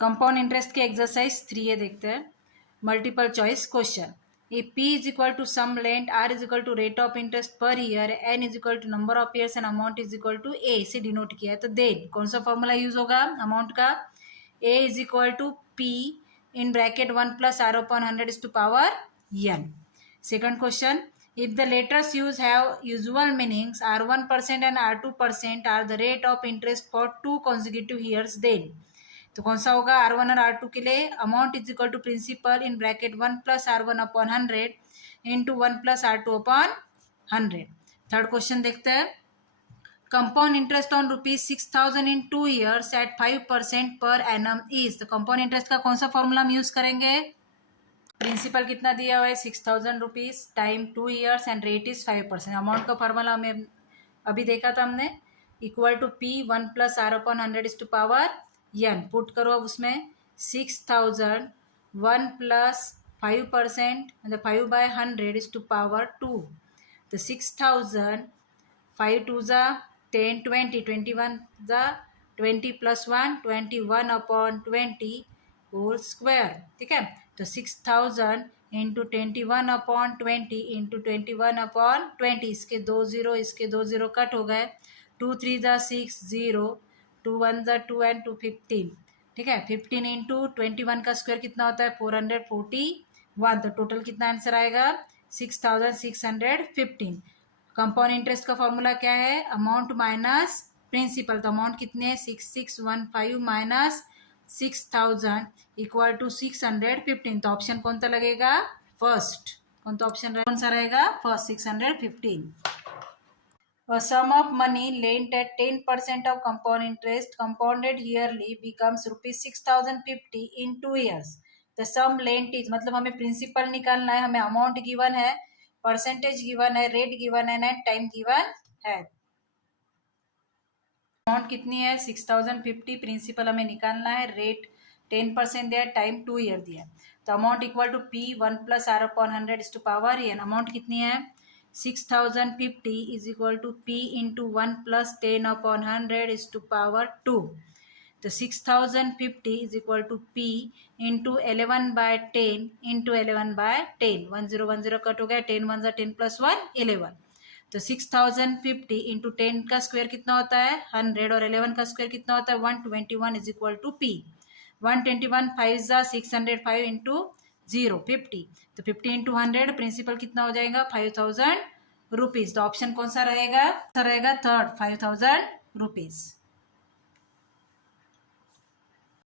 Compound interest के exercise 3 है, देखते हैं। Multiple choice question. A P is equal to sum lent, R is equal to rate of interest per year, N is equal to number of years and amount is equal to A से denote किया है। तो then कौन सा formula use होगा amount का? A is equal to P in bracket 1 plus R upon 100 is to power N। Second question, if the letters used have usual meanings, R1% and R2% are the rate of interest for 2 consecutive years, then तो कौन सा होगा? R1 और R2 के लिए amount is equal to principal in bracket 1 plus R1 upon 100 into 1 plus R2 upon 100। Third question देखते हैं। Compound interest on ₹6,000 in 2 years at 5% per annum is. तो कंपाउंड इंटरेस्ट का कौन सा फॉर्मूला हम यूज करेंगे? प्रिंसिपल कितना दिया हुआ है? ₹6,000 time 2 years and rate is 5%। Amount का फॉर्मूला हमें अभी देखा था हमने, equal to P 1 plus R upon 100 is to power N। Put करो अब उसमें 6,000 1 प्लस 5% मतलब 5/100 इज टू पावर 2। तो 6,000 5 2 जा 10 20 21 जा 20 प्लस 1 21 अपॉन 20 होल स्क्वायर। ठीक है, तो 6,000 इंटू 21 अपॉन 20 इंटू 21 अपॉन 20, इसके 2 0 इसके 2 0 कट हो गए। 2 3 जा 6 0 2 1 जा 2 एंड 2 15। ठीक है, 15 इंटू 21 का स्क्वायर कितना होता है? 441। तो टोटल कितना आंसर आएगा? 6,615। कंपाउंड इंटरेस्ट का फॉर्मूला क्या है? Amount minus principal. तो अमाउंट कितने हैं? 6,615 माइनस 6,000 इक्वल टू 615। तो ऑप्शन कौन सा लगेगा? फर्स्ट। कौन सा ऑप्शन कौन सा रहेगा? First, 615। A sum of money lent at 10% of compound interest compounded yearly becomes ₹6,050 in 2 years. The sum lent is मतलब हमें प्रिंसिपल निकालना है, हमें अमाउंट गिवन है, परसेंटेज गिवन है, रेट गिवन है, एंड टाइम गिवन है। अमाउंट कितनी है? 6,050। प्रिंसिपल हमें निकालना है, रेट 10% दिया, टाइम 2 ईयर दिया। तो amount equal to P 1 plus R upon 100 is to power N। Amount कितनी है? 6,050 is equal to P into 1 plus 10 upon 100 is to power 2। तो 6,050 is equal to P into 11/10 into 11/10। 1 0 1 0 cut हो गया, 10 1 10 plus 1 11। तो 6,050 into 10 का square कितना होता है? 100, और 11 का स्क्वायर कितना होता है? 121 इज इक्वल टू P। 121 5 जा 605 इंटू 0 50। तो 50 इंटू 100 प्रिंसिपल कितना हो जाएगा? ₹5,000। तो ऑप्शन कौन सा रहेगा? रहेगा थर्ड, ₹5,000।